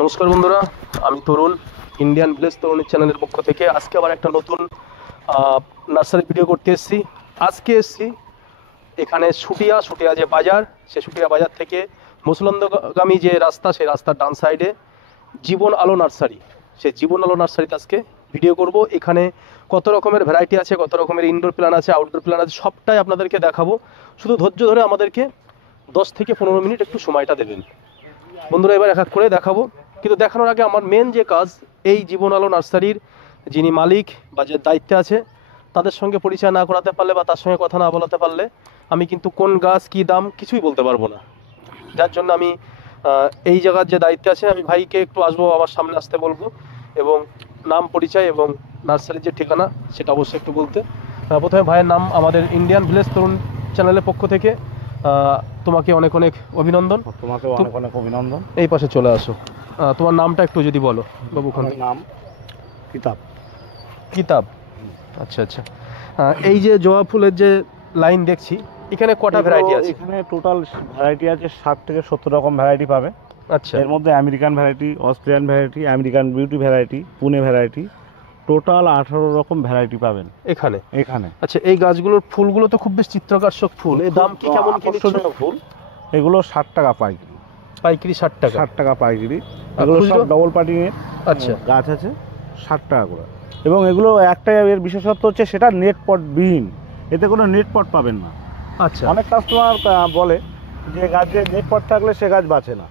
নমস্কার বন্ধুরা, আমি তরুণ ইন্ডিয়ান ভিলেজ তরুণের চ্যানেলের পক্ষ থেকে আজকে আবার একটা নতুন নার্সারি ভিডিও করতে এসেছি। আজকে এসেছি এখানে সুটিয়া যে বাজার, সে সুটিয়া বাজার থেকে মুসলন্দগামী যে রাস্তা, সেই রাস্তার ডান সাইডে জীবন আলো নার্সারি, সেই জীবন আলো নার্সারিতে আজকে ভিডিও করব। এখানে কত রকমের ভ্যারাইটি আছে, কত রকমের ইনডোর প্ল্যান আছে, আউটডোর প্ল্যান আছে, সবটাই আপনাদেরকে দেখাবো। শুধু ধৈর্য ধরে আমাদেরকে 10 থেকে 15 মিনিট একটু সময়টা দেবেন বন্ধুরা। এবার এক এক করে দেখাবো, কিন্তু দেখানোর আগে আমার মেন যে কাজ, এই জীবন আলো নার্সারির যিনি মালিক বা যে দায়িত্বে আছে তাদের সঙ্গে পরিচয় না করাতে পারলে বা তার সঙ্গে কথা না বলাতে পারলে আমি কিন্তু কোন গাছ কী দাম কিছুই বলতে পারবো না। যার জন্য আমি এই জায়গার যে দায়িত্বে আছে, আমি ভাইকে একটু আসবো, আমার সামনে আসতে বলবো এবং নাম পরিচয় এবং নার্সারির যে ঠিকানা সেটা অবশ্যই একটু বলতে। প্রথমে ভাইয়ের নাম, আমাদের ইন্ডিয়ান ভিলেজ তরুণ চ্যানেলের পক্ষ থেকে তোমাকে অনেক অনেক অভিনন্দন। তোমাকে অনেক অনেক অভিনন্দন। এই পাশে চলে আসো, তোমার নামটা একটু যদি বলো বাবু। নাম কিতাব। কিতাব, আচ্ছা আচ্ছা। এই যে জবা ফুলের যে লাইন দেখছি, এখানে কটা ভ্যারাইটি আছে? এখানে টোটাল ভ্যারাইটি আছে 60 থেকে 70 রকম ভ্যারাইটি পাবে। আচ্ছা, এর মধ্যে American variety, Australian variety, American beauty variety, Pune variety, total 18 রকম ভ্যারাইটি পাবেন এখানে। আচ্ছা, এই গাছগুলোর ফুলগুলো তো খুব বেশ চিত্রাকর্ষক ফুল। এর দাম কি কেমন ফুল? এগুলো 60 টাকা পাইকারি। পাইকারি 60 টাকা? 60 টাকা পাইকারি। এগুলো সব ডবল পাটিং এর আচ্ছা গাছ আছে, 60 টাকা করে। এবং এগুলো একটাই এর বিশেষত্ব হচ্ছে সেটা নেট পট বিহীন, এতে কোনো নেট পট পাবেন না। আচ্ছা, অনেক কাস্টমার বলে যে গাছে নেট পট থাকলে সে গাছ বাঁচে না,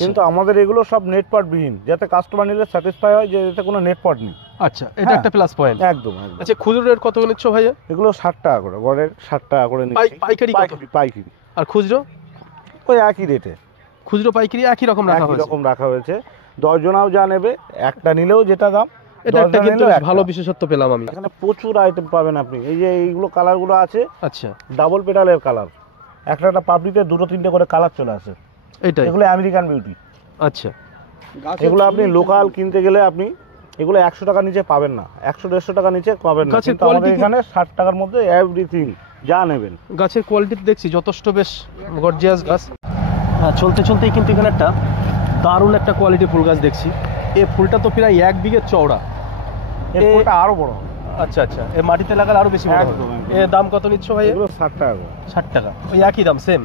কিন্তু আমাদের এগুলো সব নেট পট বিহীন, যাতে কাস্টমার নিলে স্যাটিসফাই হয় যে এতে কোনো নেট পট নেই। আচ্ছা, এটা একটা প্লাস পয়েন্ট। একদম। আচ্ছা, খুচরো রেট কত নিচ্ছ ভাইয়া? এগুলো 60 টাকা করে, গড়ের 60 টাকা করে নিচ্ছি। পাইকারি? পাইকারি। আর খুচরো? ওই একই রেটে, খুচরো পাইকারি একই রকম রাখা হয়েছে। 10 জনাও যা নেবে, একটা নিলেও যেটা দাম। এটা একটা কিন্তু ভালো বিশেষত্ব পেলাম আমি। এখানে প্রচুর আইটেম পাবেন আপনি। এই যে এইগুলো কালারগুলো আছে, আচ্ছা, ডাবল পেটালের কালার, একটা পাপড়িতে 2-3টে করে কালার চলে আসে। এইটাই এগুলো আমেরিকান বিউটি। আচ্ছা, এগুলো আপনি লোকাল কিনতে গেলে আপনি এগুলো 100 টাকা নিচে পাবেন না, 100-150 টাকা নিচে পাবেন না, কিন্তু আমাদের এখানে 60 টাকার মধ্যে এভরিথিং যা নেবেন। গাছের কোয়ালিটি দেখছি যথেষ্ট বেশ গর্জিয়াস গাছ। চলতে চলতেই কিন্তু এখানে একটা দারুণ একটা কোয়ালিটি ফুল গাছ দেখছি। এই ফুলটা তো প্রায় 1 বিঘে চওড়া। এই ফুলটা আরো বড়। আচ্ছা আচ্ছা, এই মাটিতে লাগালে আরো বেশি বড় হবে। এর দাম কত নিচ্ছ ভাই? এগুলো 60 টাকা। 60 টাকা, ওই একই দাম, সেম।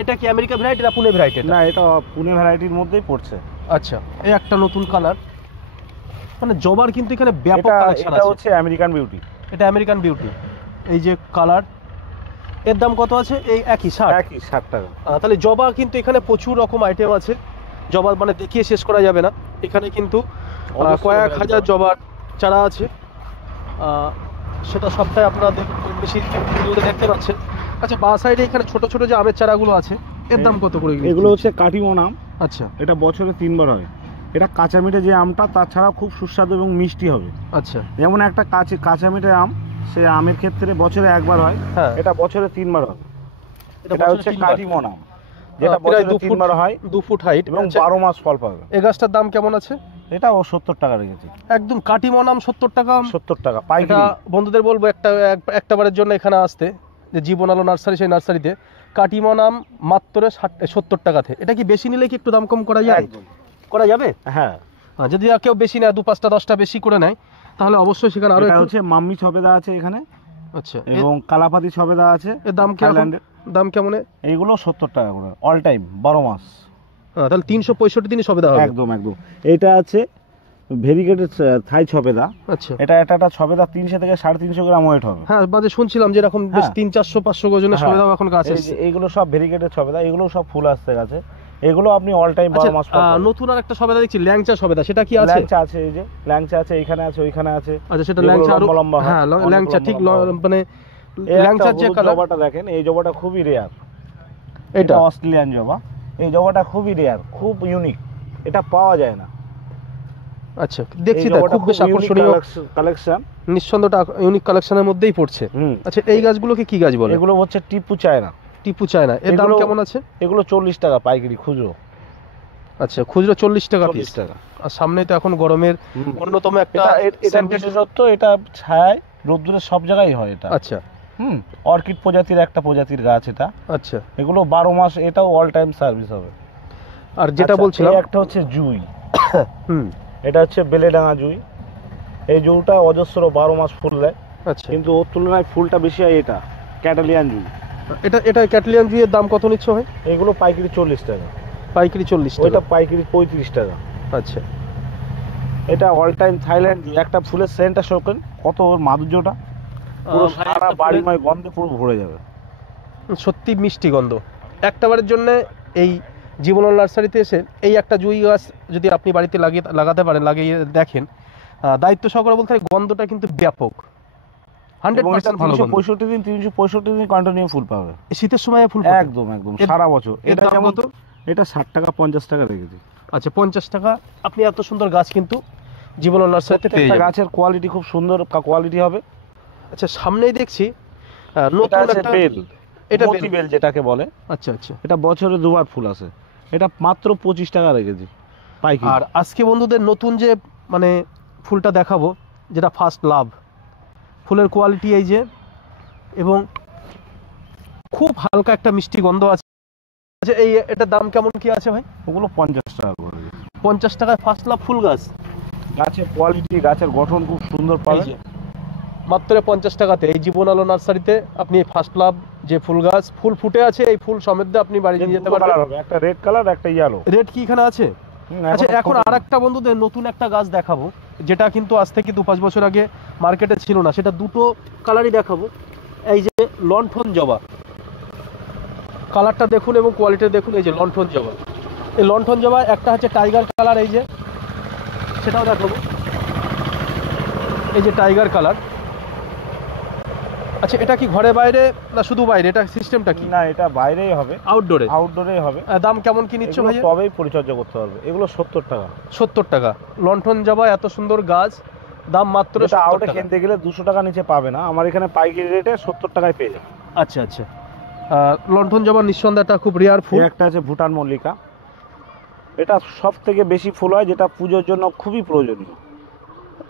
এটা কি আমেরিকা ভ্যারাইটি না পুনে ভ্যারাইটি? না, এটা পুনে ভ্যারাইটির মধ্যেই পড়ছে। আচ্ছা, এই একটা নতুন কালার, মানে জবার কিন্তু এখানে ব্যাপক কালেকশন আছে। এটা হচ্ছে আমেরিকান বিউটি। এটা আমেরিকান বিউটি, এই যে কালার। এর দাম কত আছে? এই একই 60 টাকা। তাহলে জবা কিন্তু এখানে প্রচুর রকম আইটেম আছে। জবা মানে দেখিয়ে শেষ করা যাবে না। এখানে কিন্তু কয়েক হাজার জবার চারা আছে, সেটা সবটাই আপনারা বেশি দেখতে পাচ্ছেন। আচ্ছা, বা সাইডে এখানে ছোট ছোট যে আমের চারাগুলো আছে, এর দাম কত করে? এগুলো হচ্ছে কাটিমন আম। আচ্ছা, এটা বছরে 3 বার হয়। এটা কাঁচা মিঠে যে আমটা, তাছাড়া খুব সুস্বাদু এবং মিষ্টি হবে। আচ্ছা, যেমন একটা কাঁচা মিঠে আম, সে আমের ক্ষেত্রে বছরে 1 বার হয়, এটা বছরে 3 বার হবে। এটা হচ্ছে কাটিমন আম, যেটা বছরে 3 বার হয়, 2 ফুট হাইট এবং 12 মাস ফল পাবে। এই গাছটার দাম কেমন আছে? এটা 70 টাকা রেখেছি। একদম কাটিমন আম 70 টাকা। 70 টাকা পাইকারি। বন্ধুদের বলবো একটা বারের জন্য এখানে আসতে, যে জীবন আলো নার্সারি, সেই নার্সারিতে কাটিমন আম মাত্র 70 টাকাতে। এটা কি বেশি নিলে কি একটু দাম কম করা যায়? করা যাবে, হ্যাঁ। যদি কেউ বেশি নেয়, 2-5টা 10টা বেশি করে নেয়, তাহলে অবশ্যই সেখানে আরো হচ্ছে মাম্মি ছবেদা আছে এখানে। আচ্ছা, এবং কালাপাতি ছবেদা আছে। এর দাম কেমন? এইগুলো 70 টাকা করে, অল টাইম 12 মাস। তাহলে 365 দিনই ছবেদা হবে। একদম। এটা আছে ভেরিগেটেড থাই ছবেদা। আচ্ছা, এটা একটা ছবেদা 300 থেকে 350 গ্রাম ওয়েট হবে। হ্যাঁ, বাজে শুনছিলাম যে এরকম বেশ 300-400 গজনের ছবেদা এখন গাছ আছে। এইগুলো সব ভেরিগেটেড ছবেদা, এগুলো সব ফুল আসছে গাছে। এগুলো আপনি অল টাইম 12 মাস পাবেন। নতুন আর একটা ছবেদা দেখছি, ল্যাংচা ছবেদা, সেটা কি আছে? ল্যাংচা আছে, এই যে ল্যাংচা আছে, এখানে আছে, ওইখানে আছে। আচ্ছা, সেটা ল্যাংচা আরো লম্বা। হ্যাঁ, ল্যাংচা ঠিক, মানে ল্যাংচার যে কালার। জবাটা দেখেন, এই জবাটা খুবই রেয়ার। এটা অস্ট্রেলিয়ান জবা। এই জবাটা খুবই রেয়ার, খুব ইউনিক, এটা পাওয়া যায় না। আচ্ছা, দেখছি তো খুব বেশ আকর্ষণীয় কালেকশন, নিঃসন্দেহটা ইউনিক কালেকশনের মধ্যেই পড়ছে। আচ্ছা, এই গাছগুলোকে কি গাছ বলে? এগুলো হচ্ছে টিপু চায়না। এর দাম কেমন আছে? এগুলো 40 টাকা পাইকারি, খুচরো। আচ্ছা, খুচরো 40 টাকা পিস। আর সামনে তো এখন গরমের অন্যতম একটা বিশেষত্ব, এটা ছায়ায় রোদ্দুরে সব জায়গায় হয় এটা। আচ্ছা, অর্কিড প্রজাতির একটা প্রজাতির গাছ এটা। আচ্ছা, এগুলো 12 মাস, এটাও অল টাইম সার্ভিস হবে। আর যেটা বলছিলাম, একটা হচ্ছে জুই। হুম। এটা হচ্ছে বেলেডাঙ্গা জুই। এই জুইটা অজস্র 12 মাস ফুল দেয়, আচ্ছা, কিন্তু ওর তুলনায় ফুলটা বেশি হয় এটা ক্যাটালিয়ান জুই। এটা ক্যাটলিয়ান জুইয়ের দাম কত নিচ্ছ ভাই? এগুলো পাইকারি 40 টাকা, পাইকারি 40 টাকা। ওইটা পাইকারি 35 টাকা। আচ্ছা, এটা অল টাইম থাইল্যান্ড জুই। একটা ফুলের সেন্টটা শোকেন কত ওর মাধুর্যটা, পুরো ভাই সারা একটা বাড়িময় গন্ধে পুরো ভরে যাবে। সত্যি মিষ্টি গন্ধ। একটাবারের জন্য এই জীবনাল নার্সারিতে এসে এই একটা জুঁই গাছ যদি আপনি বাড়িতে লাগাতে পারেন, লাগিয়ে দেখেন, দায়িত্ব সহকারে বলতে হয়, গন্ধটা কিন্তু ব্যাপক, 100% ভালো গন্ধ। 365 দিন কন্টিনিউ ফুল পাবে। এই শীতের সময় ফুল ফোটে? একদম সারা বছর। এটা দাম যেমন কত? এটা 60 টাকা 50 টাকা রেখেছি। আচ্ছা, 50 টাকা। আপনি এত সুন্দর গাছ কিন্তু জীবনাল নার্সারিতে পেয়ে যাবেন। গাছের কোয়ালিটি খুব সুন্দর কোয়ালিটি হবে। আচ্ছা, সামনেই দেখছি নতুন একটা বেল, এটা মতি বেল যেটাকে বলে। আচ্ছা আচ্ছা। এটা বছরে দুবার ফুল আসে। এটা মাত্র 25 টাকা রেখেছি পাইকারি। আর আজকে বন্ধুদের নতুন যে মানে ফুলটা দেখাবো, যেটা ফার্স্ট লাভ, ফুলের কোয়ালিটি এই যে, এবং খুব হালকা একটা মিষ্টি গন্ধ আছে। আচ্ছা, এটার দাম কেমন কি আছে ভাই? ওগুলো 50 টাকা করে। 50 টাকায় ফার্স্ট লাভ ফুল গাছ। গাছের কোয়ালিটি, গাছের গঠন খুব সুন্দর এই পাবে। যে মাত্র 50 টাকাতে এই জীবন আলো নার্সারিতে আপনি ফার্স্ট লাভ যে ফুল গাছ, ফুল ফুটে আছে, এই ফুল সমেত আপনি বাড়ি নিয়ে যেতে পারবেন। একটা রেড কালার, একটা ইয়েলো। রেড কি এখানে আছে? আচ্ছা, এখন আরেকটা বন্ধুদের নতুন একটা গাছ দেখাবো, যেটা কিন্তু আজ থেকে 2-5 বছর আগে মার্কেটে ছিল না। সেটা দুটো কালারই দেখাবো। এই যে লণ্ঠন জবা, কালারটা দেখুন এবং কোয়ালিটি দেখুন। এই যে লণ্ঠন জবা, এই লণ্ঠন জবা একটা হচ্ছে টাইগার কালার, এই যে সেটাও দেখাবো। এই যে টাইগার কালার। আচ্ছা, এটা কি ঘরে বাইরে না শুধু বাইরে? এটা সিস্টেমটা কি? না, এটা বাইরেই হবে, আউটডোরে। আউটডোরেই হবে। দাম কেমন কি নিচ্ছ ভাই? তবেই পরিচর্যা করতে হবে। এগুলো 70 টাকা। 70 টাকা লণ্ঠন জবা, এত সুন্দর গাছ, দাম মাত্র 70 আউটে টাকা। কিনতে গেলে 200 টাকা নিচে পাবে না, আমার এখানে পাইকারি রেটে 70 টাকায় পেয়ে যাবে। আচ্ছা আচ্ছা। লণ্ঠন জবা নিঃসন্দেহে একটা খুব রেয়ার ফুল। একটা আছে ভুটান মল্লিকা। এটা সব থেকে বেশি ফুল হয়, যেটা পুজোর জন্য খুবই প্রয়োজনীয়।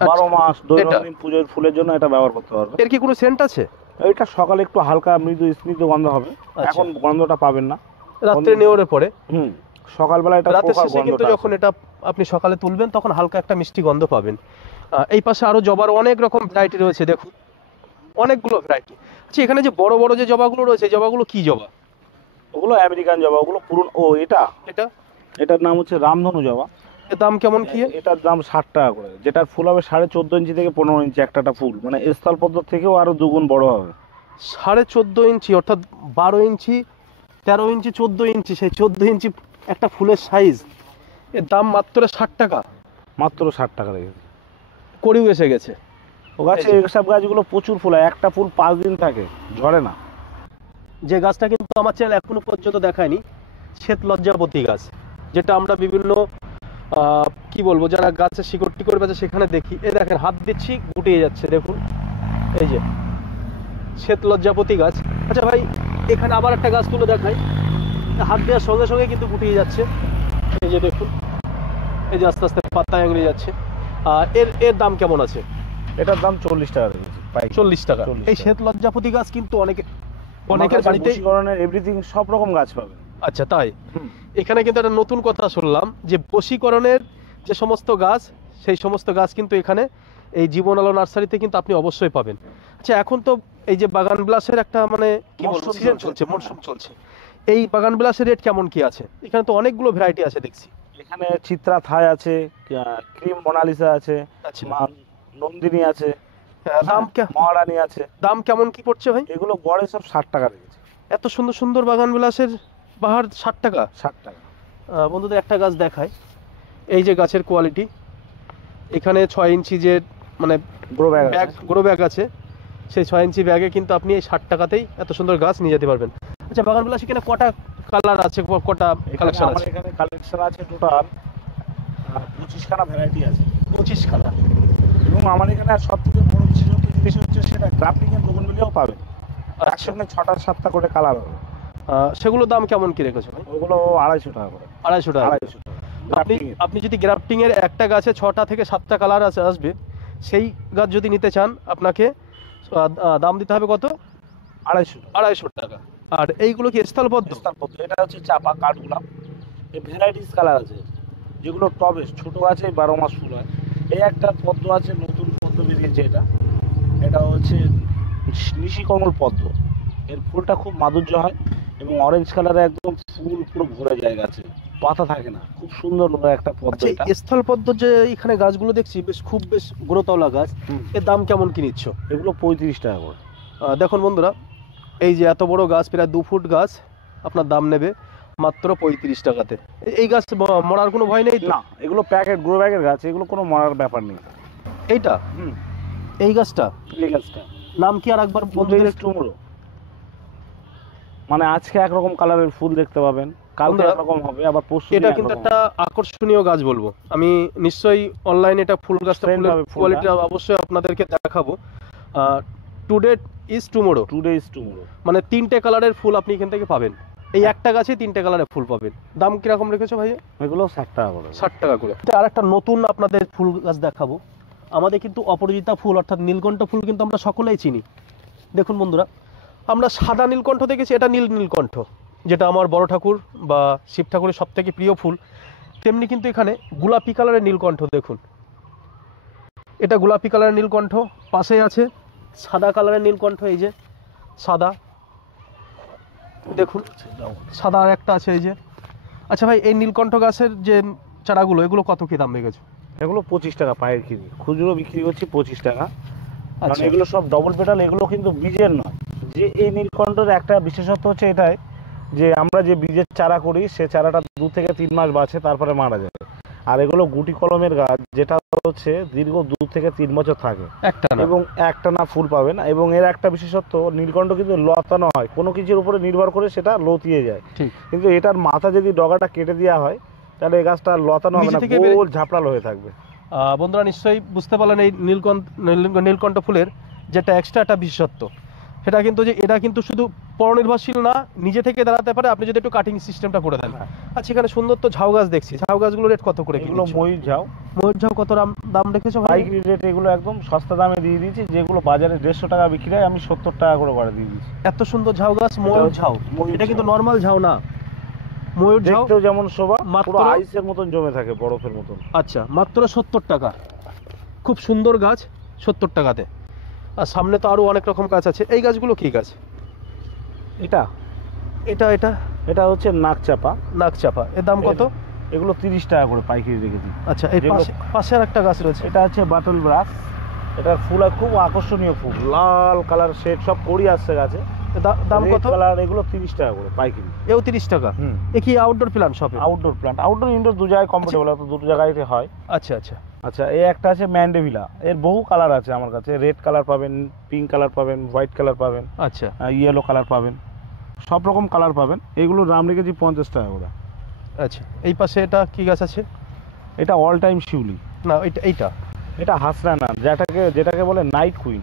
12 মাস দৈনন্দিন পুজোর ফুলের জন্য এটা ব্যবহার করতে পারবে। এর কি কোনো সেন্ট আছে? এটা সকালে একটু হালকা মৃদু স্নিগ্ধ গন্ধ হবে। এখন গন্ধটা পাবেন না, রাত্রে নেওয়ার পরে। সকালবেলা এটা রাতের পোকার শেষে কিন্তু গন্ধটা যখন এটা আপনি সকালে তুলবেন তখন হালকা একটা মিষ্টি গন্ধ পাবেন। এই পাশে আরো জবার অনেক রকম ভ্যারাইটি রয়েছে, দেখুন অনেকগুলো ভ্যারাইটি। আচ্ছা, এখানে যে বড় বড় যে জবাগুলো রয়েছে, জবাগুলো কি জবা? ওগুলো আমেরিকান জবা, ওগুলো পুরনো। এটার নাম হচ্ছে রামধনু জবা। এর দাম কেমন কি? এটার দাম 60 টাকা করে। যেটার ফুল হবে 14.5 ইঞ্চি থেকে 15 ইঞ্চি একটা ফুল, মানে স্থলপদ্ম থেকেও আরো দুগুণ বড় হবে। 14.5 ইঞ্চি, অর্থাৎ 12 ইঞ্চি, 13 ইঞ্চি, 14 ইঞ্চি, সেই 14 ইঞ্চি একটা ফুলের সাইজ। এর দাম মাত্র 60 টাকা। মাত্র 60 টাকা রেখেছে। কড়িও এসে গেছে ও গাছে। এইসব গাছগুলো প্রচুর ফুল হয়, একটা ফুল 5 দিন থাকে, ঝরে না। যে গাছটা কিন্তু আমার চ্যানেল এখনো পর্যন্ত দেখায়নি, শ্বেত লজ্জাপতি গাছ, যেটা আমরা বিভিন্ন কি বলবো, যারা গাছের শিকড় টিকড় বেঁচে সেখানে দেখি। এই দেখেন, হাত দিচ্ছি গুটিয়ে যাচ্ছে, দেখুন এই যে শ্বেত লজ্জাপতি গাছ। আচ্ছা ভাই, এখানে আবার একটা গাছ তুলে দেখাই, হাত দেওয়ার সঙ্গে সঙ্গে কিন্তু গুটিয়ে যাচ্ছে। এই যে দেখুন, এই যে আস্তে আস্তে পাতা এগড়ে যাচ্ছে। এর দাম কেমন আছে? এটার দাম 40 টাকা রেখেছি। 40 টাকা। এই শ্বেত লজ্জাপতি গাছ কিন্তু অনেকের বাড়িতে এভরিথিং সব রকম গাছ পাবে। আচ্ছা, তাই? এখানে কিন্তু একটা নতুন কথা শুনলাম, যে বশীকরণের যে সমস্ত গাছ, সেই সমস্ত গাছ কিন্তু এখানে এই জীবন আলো নার্সারিতে কিন্তু আপনি অবশ্যই পাবেন। আচ্ছা, এখন তো এই যে বাগান বিলাসের একটা মানে কি বলবো, সিজন চলছে, মরশুম চলছে। এই বাগান বিলাসের রেট কেমন কি আছে? এখানে তো অনেকগুলো ভ্যারাইটি আছে দেখছি। এখানে চিত্রা থাই আছে, ক্রিম মোনালিসা আছে, নন্দিনী আছে, দাম মহারানী আছে। দাম কেমন কি পড়ছে ভাই? এগুলো গড়ে সব 60 টাকা রেখেছে। এত সুন্দর সুন্দর বাগান বিলাসের বাহার 60 টাকা? 60 টাকা। বন্ধুদের একটা গাছ দেখায়, এই যে গাছের কোয়ালিটি। এখানে 6 ইঞ্চি যে মানে গ্রো ব্যাগ আছে, সেই 6 ইঞ্চি ব্যাগে কিন্তু আপনি এই 60 টাকাতেই এত সুন্দর গাছ নিয়ে যেতে পারবেন। আচ্ছা, বাগান বিলাস এখানে কটা কালার আছে, কটা কালেকশন আছে? এখানে কালেকশন আছে টোটাল 25 খানা ভ্যারাইটি আছে। 25 খানা। এবং আমার এখানে সবথেকে বড় বিশেষত্ব জিনিস হচ্ছে সেটা গ্রাফটিং এর দোকান মিলেও পাবেন। একসঙ্গে 6টা-7টা করে কালার হবে। সেগুলোর দাম কেমন কি রেখেছো ভাই? ওগুলো 250 টাকা করে। 250 টাকা। আপনি যদি গ্রাফটিং এর একটা গাছে 6টা থেকে 7টা কালার আসবে, সেই গাছ যদি নিতে চান আপনাকে দাম দিতে হবে কত? 250 টাকা। আর এইগুলো কি স্থলপদ্ম? এটা হচ্ছে চাপা কাঠগোলাপ। এই ভ্যারাইটিস কালার আছে। যেগুলো টবে ছোট গাছে 12 মাস ফুল হয়। এই একটা পদ্ম আছে, নতুন পদ্ম বেরিয়েছে, এটা হচ্ছে নিশিকমল পদ্ম। এর ফুলটা খুব মাধুর্য হয় এবং অরেঞ্জ কালারে একদম ফুল পুরো ভরে যায় গাছে, পাতা থাকে না, খুব সুন্দর একটা পদ্ম আচ্ছা, এটা। স্থলপদ্ম যে এখানে গাছগুলো দেখছি বেশ গ্রোতলা গাছ, এর দাম কেমন কি নিচ্ছ? এগুলো 35 টাকা করে। দেখুন বন্ধুরা, এই যে এত বড় গাছ, প্রায় 2 ফুট গাছ, আপনার দাম নেবে মাত্র 35 টাকাতে। এই গাছ মরার কোনো ভয় নেই তো? না, এগুলো প্যাকেট গ্রো ব্যাগের গাছ, এগুলো কোনো মরার ব্যাপার নেই। এইটা এই গাছটা এই গাছটা নাম কি আর একবার বন্ধুদের একটু? টুমরো। মানে আজকে একরকম কালারের ফুল দেখতে পাবেন, কালকে বন্ধুরা, একরকম হবে, আবার পরশু এটা কিন্তু একটা আকর্ষণীয় গাছ বলবো আমি। নিশ্চয়ই অনলাইনে এটা ফুল গাছটা, Trend ফুলের হবে ফুলটা। কোয়ালিটি অবশ্যই আপনাদেরকে দেখাবো। Today is tomorrow, today is tomorrow. মানে 3টে কালারের ফুল আপনি এখান থেকে পাবেন। এই একটা গাছে 3টে কালারের ফুল পাবেন। দাম কিরকম রেখেছো ভাই? এগুলো 60 টাকা করে। 60 টাকা করে। আর একটা নতুন আপনাদের ফুল গাছ দেখাবো। আমাদের কিন্তু অপরাজিতা ফুল অর্থাৎ নীলকণ্ঠ ফুল কিন্তু আমরা সকলেই চিনি। দেখুন বন্ধুরা, আমরা সাদা নীলকণ্ঠ দেখেছি, এটা নীলকণ্ঠ, যেটা আমার বড় ঠাকুর বা শিব ঠাকুরের সব থেকে প্রিয় ফুল। তেমনি কিন্তু এখানে গোলাপি কালারের নীলকণ্ঠ দেখুন, এটা গোলাপি কালারের নীলকণ্ঠ। পাশে আছে সাদা কালারের নীলকণ্ঠ, এই যে সাদা, দেখুন সাদা আর একটা আছে এই যে। আচ্ছা ভাই, এই নীলকণ্ঠ গাছের যে চারাগুলো, এগুলো কত কি দাম রেখেছো? এগুলো 25 টাকা পায়ের কেজি, খুচরো বিক্রি করছি 25 টাকা। কারণ আচ্ছা, এগুলো সব ডবল পেটাল, এগুলো কিন্তু বীজের নয়। যে এই নীলকণ্ঠের একটা বিশেষত্ব হচ্ছে এটাই যে আমরা যে বীজের চারা করি, সে চারাটা 2 থেকে 3 মাস বাঁচে, তারপরে মারা যায়। আর এগুলো গুটি কলমের গাছ, যেটা হচ্ছে দীর্ঘ 2 থেকে 3 বছর থাকে একটা না। এবং একটানা ফুল পাবেন। এবং এর একটা বিশেষত্ব, নীলকণ্ঠ কিন্তু লতানো হয়, কোনো কিছুর উপরে নির্ভর করে সেটা লতিয়ে যায়। ঠিক। কিন্তু এটার মাথা যদি ডগাটা কেটে দেওয়া হয়, তাহলে এই গাছটা লতানো হবে না, গোল ঝাপড়ালো হয়ে থাকবে। বন্ধুরা নিশ্চয়ই বুঝতে পারলেন এই নীলকণ্ঠ ফুলের যেটা এক্সট্রা একটা বিশেষত্ব, সেটা কিন্তু যে এটা কিন্তু শুধু পরনির্ভরশীল না, নিজে থেকে দাঁড়াতে পারে আপনি যদি একটু কাটিং সিস্টেমটা করে দেন। আচ্ছা, এখানে সুন্দর তো ঝাউ গাছ দেখছি, ঝাউ গাছগুলো রেট কত করে? এগুলো ময়ূর ঝাউ। ময়ূর ঝাউ কত দাম রেখেছো ভাই? পাইকারি রেট এগুলো একদম সস্তা দামে দিয়ে দিয়েছি, যেগুলো বাজারে 150 টাকা বিক্রি হয়, আমি 70 টাকা করে দিয়ে দিয়েছি। এত সুন্দর ঝাউ গাছ, ময়ূর ঝাউ, এটা কিন্তু নর্মাল ঝাউ না, ময়ূর ঝাউ। দেখতেও যেমন শোভা, মাত্র পুরো আইসের মতন জমে থাকে, বরফের মতন। আচ্ছা, মাত্র 70 টাকা, খুব সুন্দর গাছ, 70 টাকাতে। আর সামনে তো আরো অনেক রকম গাছ আছে। এই গাছগুলো কি গাছ? এটা এটা এটা এটা হচ্ছে নাকচাপা। নাকচাপা, এর দাম কত? এগুলো 30 টাকা করে পাইকারি রেখেছি। আচ্ছা, এই পাশে আর একটা গাছ রয়েছে, এটা হচ্ছে বাটল ব্রাশ। এটার ফুল খুব আকর্ষণীয় ফুল, লাল কালার শেড, সব কড়ি আসছে গাছে। দাম কত? কালার এগুলো 30 টাকা করে পাইকারি। এও 30 টাকা। এ কি আউটডোর প্ল্যান্ট শপে? আউটডোর প্ল্যান্ট, আউটডোর ইনডোর দু জায়গায় কমফোর্টেবল, তো দুটো জায়গায় হয়। আচ্ছা আচ্ছা আচ্ছা, এই একটা আছে ম্যান্ডেভিলা। এর বহু কালার আছে আমার কাছে, রেড কালার পাবেন, পিঙ্ক কালার পাবেন, হোয়াইট কালার পাবেন, আচ্ছা, ইয়েলো কালার পাবেন, সব রকম কালার পাবেন। এগুলোর দাম রেখেছি 50 টাকা করে। আচ্ছা, এই পাশে এটা কি গাছ আছে? এটা অল টাইম শিউলি। না, এইটা এটা হাসরানা, যেটাকে বলে নাইট কুইন,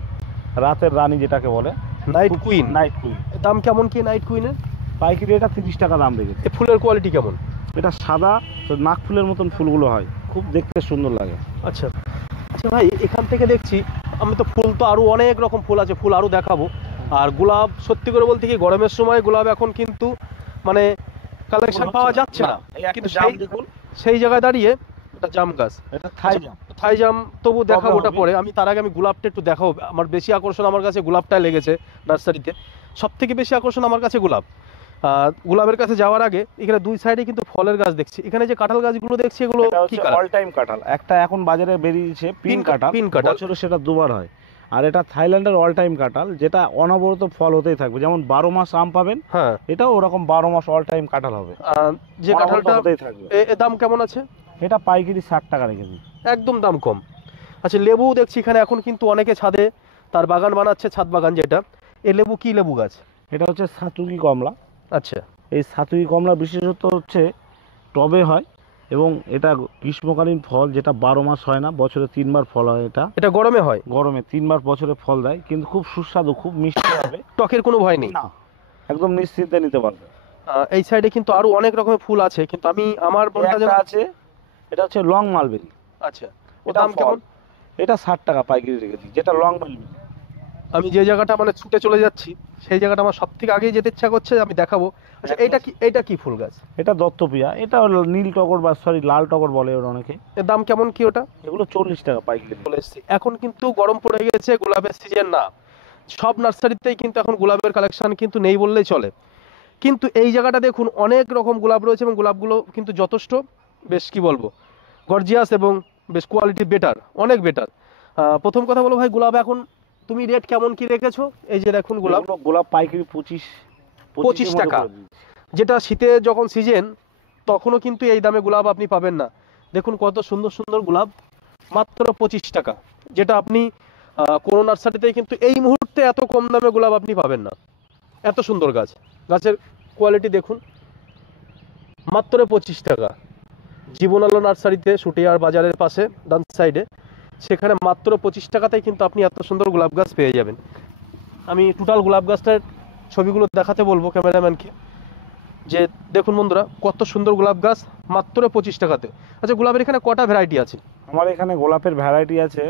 রাতের রানী যেটাকে বলে। Night queen. নাইট কুইন দাম কেমন কি নাইট কুইনের? পাইকারি এটা 30 টাকা দাম রেখেছি। এই ফুলের কোয়ালিটি কেমন? এটা সাদা, তো নাক ফুলের মতন ফুলগুলো হয়, খুব দেখতে সুন্দর লাগে। আচ্ছা আচ্ছা ভাই, এখান থেকে দেখছি আমি তো ফুল তো আরো অনেক রকম ফুল আছে, ফুল আরো দেখাবো। আর গোলাপ, সত্যি করে বলতে কি গরমের সময় গোলাপ এখন কিন্তু মানে কালেকশন পাওয়া যাচ্ছে না, কিন্তু সেই জায়গায় দাঁড়িয়ে এটা জাম গাছ, এটা থাই জাম। থাই জাম তবু দেখাবো ওটা পরে। আমি তার আগে আমি গোলাপটা একটু দেখাবো। আমার বেশি আকর্ষণ আমার কাছে গোলাপটাই লেগেছে নার্সারিতে, সব থেকে বেশি আকর্ষণ আমার কাছে গোলাপ। গোলাপের কাছে যাওয়ার আগে এখানে দুই সাইডে কিন্তু ফলের গাছ দেখছি। এখানে যে কাঁঠাল গাছগুলো দেখছি এগুলো কি কালার? অল টাইম কাঁঠাল। একটা এখন বাজারে বেরিয়েছে পিন কাঁঠাল, পিন কাঁঠাল, বছরে সেটা দুবার হয়। আর এটা থাইল্যান্ডের অল টাইম কাঁঠাল, যেটা অনবরত ফল হতেই থাকবে, যেমন 12 মাস আম পাবেন, হ্যাঁ এটাও ওরকম 12 মাস অল টাইম কাঁঠাল হবে। যে কাঁঠালটা হতেই থাকবে। এর দাম কেমন আছে? এটা পাইকারি 60 টাকা রেখেছি, একদম দাম কম। আচ্ছা, লেবু দেখছি এখানে এখন কিন্তু অনেকে ছাদে তার বাগান বানাচ্ছে, ছাদ বাগান যেটা। এই লেবু কি লেবু গাছ? এটা হচ্ছে সাতুকি কমলা। আচ্ছা, এই সাতুকি কমলা বিশেষত হচ্ছে টবে হয় এবং এটা গ্রীষ্মকালীন ফল, যেটা 12 মাস হয় না, বছরে 3 বার ফল হয়। এটা গরমে হয়, গরমে 3 বার বছরে ফল দেয়, কিন্তু খুব সুস্বাদু, খুব মিষ্টি হবে, টকের কোনো ভয় নেই, না একদম নিশ্চিন্তে নিতে পারবে। এই সাইডে কিন্তু আরো অনেক রকমের ফুল আছে, কিন্তু আমি আমার একটা আছে, এটা হচ্ছে লং মালবেরি। আচ্ছা, ওর দাম কেমন? এটা 60 টাকা পাইকারি রেখেছি, যেটা লং মালবেরি। আমি যে জায়গাটা মানে ছুটে চলে যাচ্ছি সেই জায়গাটা আমার সব থেকে আগেই যেতে ইচ্ছা করছে, আমি দেখাবো। আচ্ছা এইটা কি ফুল গাছ? এটা দত্তপ্রিয়া, এটা হলো নীল টগর বা সরি লাল টগর বলে ওর অনেকে। এর দাম কেমন কি ওটা? এগুলো 40 টাকা পাইকারি। চলে এসেছি। এখন কিন্তু গরম পড়ে গেছে, গোলাপের সিজন না, সব নার্সারিতেই কিন্তু এখন গোলাপের কালেকশন কিন্তু নেই বললেই চলে। কিন্তু এই জায়গাটা দেখুন অনেক রকম গোলাপ রয়েছে এবং গোলাপগুলো কিন্তু যথেষ্ট বেশ কি বলবো গর্জিয়াস এবং বেশ কোয়ালিটি বেটার, অনেক বেটার। প্রথম কথা বলো ভাই, গোলাপ এখন তুমি রেট কেমন কি রেখেছো? এই যে দেখুন গোলাপ, গোলাপ পাইকারি 25 টাকা। যেটা শীতে যখন সিজন তখনও কিন্তু এই দামে গোলাপ আপনি পাবেন না। দেখুন কত সুন্দর সুন্দর গোলাপ, মাত্র 25 টাকা, যেটা আপনি কোনো নার্সারিতেই কিন্তু এই মুহূর্তে এত কম দামে গোলাপ আপনি পাবেন না। এত সুন্দর গাছ, গাছের কোয়ালিটি দেখুন, মাত্র 25 টাকা। জীবন আলো নার্সারিতে শুটিয়ার বাজারের পাশে ডান সাইডে, সেখানে মাত্র 25 টাকাতেই কিন্তু আপনি এত সুন্দর গোলাপ গাছ পেয়ে যাবেন। আমি টোটাল গোলাপ গাছটার ছবিগুলো দেখাতে বলবো ক্যামেরাম্যানকে, যে দেখুন বন্ধুরা কত সুন্দর গোলাপ গাছ মাত্র 25 টাকাতে। আচ্ছা গোলাপের এখানে কটা ভ্যারাইটি আছে? আমার এখানে গোলাপের ভ্যারাইটি আছে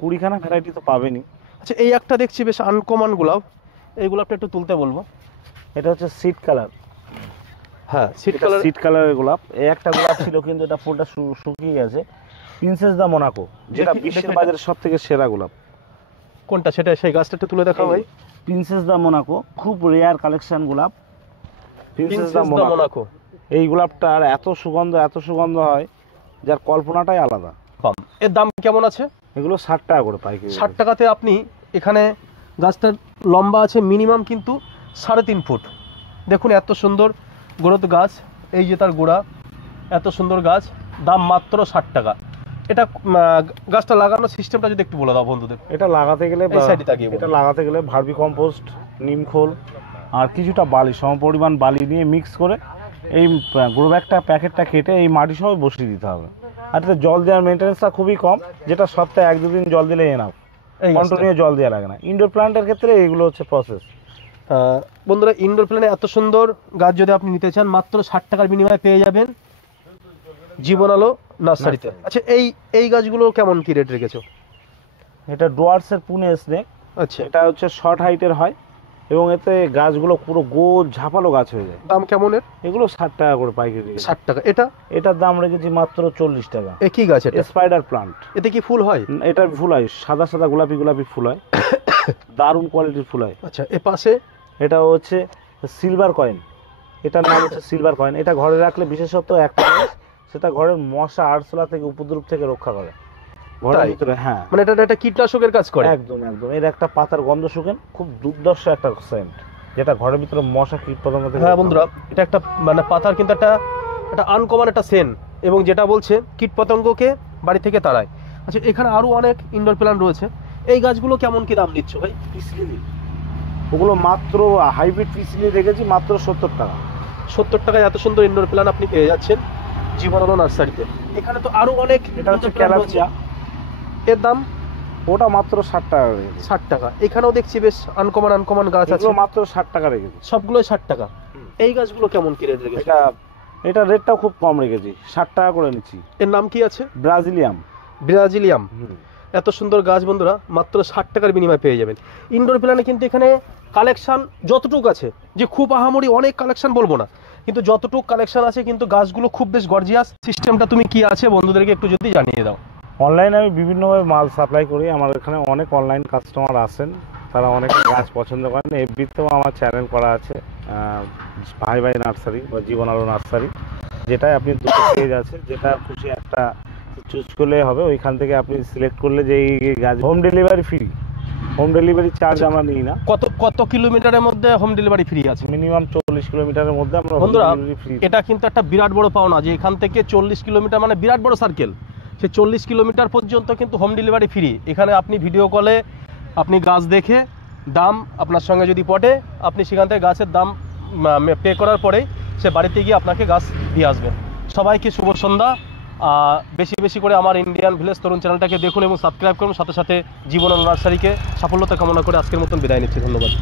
20খানা ভ্যারাইটি তো পাবেনই। আচ্ছা এই একটা দেখছি বেশ আনকমন গোলাপ, এই গোলাপটা একটু তুলতে বলবো। এটা হচ্ছে সিড কালার। হ্যাঁ সিড কালারের গোলাপ। এই একটা গোলাপ ছিল কিন্তু এটা ফুলটা শুকিয়ে গেছে, প্রিন্সেস দা মোনাকো, যেটা বিশ্বের বাজারে সবথেকে সেরা গোলাপ। কোনটা সেটা? সেই গাছটা একটু তুলে দেখাও ভাই। প্রিন্সেস দা মোনাকো খুব রেয়ার কালেকশন গোলাপ। প্রিন্সেস দা মোনাকো এই গোলাপটার এত সুগন্ধ হয় যার কল্পনাটাই আলাদা। এর দাম কেমন আছে? এগুলো 60 টাকা করে পাইকারি। 60 টাকাতে আপনি এখানে গাছটার লম্বা আছে মিনিমাম কিন্তু 3.5 ফুট। দেখুন এত সুন্দর গ্রোথ গাছ, এই যে তার গোড়া, এত সুন্দর গাছ, দাম মাত্র 60 টাকা। এটা গাছটা লাগানোর সিস্টেমটা যদি একটু বলে দাও বন্ধুদের। এটা লাগাতে গেলে ভার্মি কম্পোস্ট, নিমখোল আর কিছুটা বালি, সমপরিমাণ বালি নিয়ে মিক্স করে এই গ্রো ব্যাগটা প্যাকেটটা কেটে এই মাটি সহ বসিয়ে দিতে হবে। আর এতে জল দেওয়ার মেনটেন্যান্সটা খুবই কম, যেটা সপ্তাহে 1-2 দিন জল দিলে এনাফ, কন্টিনিউ জল দেওয়া লাগে না। ইনডোর প্ল্যান্টের ক্ষেত্রে এগুলো হচ্ছে প্রসেস। বন্ধুরা ইনডোর প্ল্যান্টে এত সুন্দর গাছ যদি আপনি নিতে চান মাত্র 60 টাকার বিনিময়ে পেয়ে যাবেন জীবন আলো নার্সারিতে। আচ্ছা এই গাছগুলো কেমন কি রেট রেখেছো? এটা ডোয়ার্সের পুনে স্নেক। আচ্ছা এটা হচ্ছে শর্ট হাইটের হয় এবং এতে গাছগুলো পুরো গোল ঝাপালো গাছ হয়ে যায়। দাম কেমন এর? এগুলো 60 টাকা করে পাইকারি। 60 টাকা। এটার দাম রেখেছি মাত্র 40 টাকা। কি গাছ এটা? Spider plant. এতে কি ফুল হয়? এটা ফুল হয়, সাদা গোলাপি ফুল হয়, দারুণ কোয়ালিটির ফুল হয়। আচ্ছা এর পাশে এটা হচ্ছে সিলভার কয়েন, এটার নাম হচ্ছে সিলভার কয়েন। এটা ঘরে রাখলে বিশেষত একটা জিনিস, সেটা ঘরের মশা আরশোলা থেকে উপদ্রব থেকে রক্ষা করে ঘরের ভিতরে। হ্যাঁ মানে এটা একটা কীটনাশকের কাজ করে। একদম এর একটা পাতার গন্ধ শুকেন, খুব দুর্দর্শ একটা সেন্ট, যেটা ঘরের ভিতরে মশা কীটপতঙ্গ থেকে। হ্যাঁ বন্ধুরা এটা একটা মানে পাতার কিন্তু একটা আনকমন একটা সেন্ট, এবং যেটা বলছে কীটপতঙ্গকে বাড়ি থেকে তাড়ায়। আচ্ছা এখানে আরো অনেক ইনডোর প্ল্যান্ট রয়েছে, এই গাছগুলো কেমন কি দাম দিচ্ছ ভাই? ওগুলো মাত্র হাইব্রিড পিসলি রেখেছি মাত্র 70 টাকা। 70 টাকায় এত সুন্দর ইনডোর প্ল্যান্ট আপনি পেয়ে যাচ্ছেন জীবন আলো নার্সারিতে। এখানে তো আরো অনেক, এটা হচ্ছে ক্যালাপসিয়া, এর দাম ওটা মাত্র 60 টাকা রেখেছি। 60 টাকা। এখানেও দেখছি বেশ আনকমন গাছ আছে, মাত্র 60 টাকা রেখেছি। সবগুলোই 60 টাকা। এই গাছগুলো কেমন কি রেট রেখেছি? এটা রেটটাও খুব কম রেখেছি, 60 টাকা করে নিচ্ছি। এর নাম কি আছে? ব্রাজিলিয়াম। এত সুন্দর গাছ বন্ধুরা মাত্র 60 টাকার বিনিময়ে পেয়ে যাবেন। ইনডোর প্ল্যান্টে কিন্তু এখানে কালেকশন যতটুকু আছে, যে খুব আহামরি অনেক কালেকশন বলবো না, কিন্তু যতটুকু কালেকশন আছে কিন্তু গাছগুলো খুব বেশ গর্জিয়াস। সিস্টেমটা তুমি কি আছে বন্ধুদেরকে একটু যদি জানিয়ে দাও। অনলাইনে আমি বিভিন্নভাবে মাল সাপ্লাই করি, আমার এখানে অনেক অনলাইন কাস্টমার আসেন, তারা অনেক গাছ পছন্দ করেন। এফবিতেও আমার চ্যানেল করা আছে, ভাই নার্সারি বা জীবন আলো নার্সারি, যেটাই আপনি দুটো পেজ আছে, যেটা খুশি একটা চুজ করলে হবে, ওইখান থেকে আপনি সিলেক্ট করলে যে এই গাছ home delivery free, home delivery charge আমরা নিই না। কত কিলোমিটারের মধ্যে হোম ডেলিভারি ফ্রি আছে? মিনিমাম 40 কিলোমিটারের মধ্যে আমরা বন্ধুরা এটা কিন্তু একটা বিরাট বড় পাওনা, যে এখান থেকে 40 কিলোমিটার মানে বিরাট বড় সার্কেল, সে 40 কিলোমিটার পর্যন্ত কিন্তু হোম ডেলিভারি ফ্রি। এখানে আপনি ভিডিও কলে আপনি গাছ দেখে দাম আপনার সঙ্গে যদি পটে, আপনি সেখান থেকে গাছের দাম পে করার পরেই সে বাড়িতে গিয়ে আপনাকে গাছ দিয়ে আসবে। সবাইকে শুভ সন্ধ্যা। বেশি করে আমার ইন্ডিয়ান ভিলেজ তরুণ চ্যানেলটাকে দেখুন এবং সাবস্ক্রাইব করুন, সাথে সাথে জীবন আলো নার্সারিকে সাফল্যতা কামনা করে আজকের মতন বিদায় নিচ্ছি। ধন্যবাদ।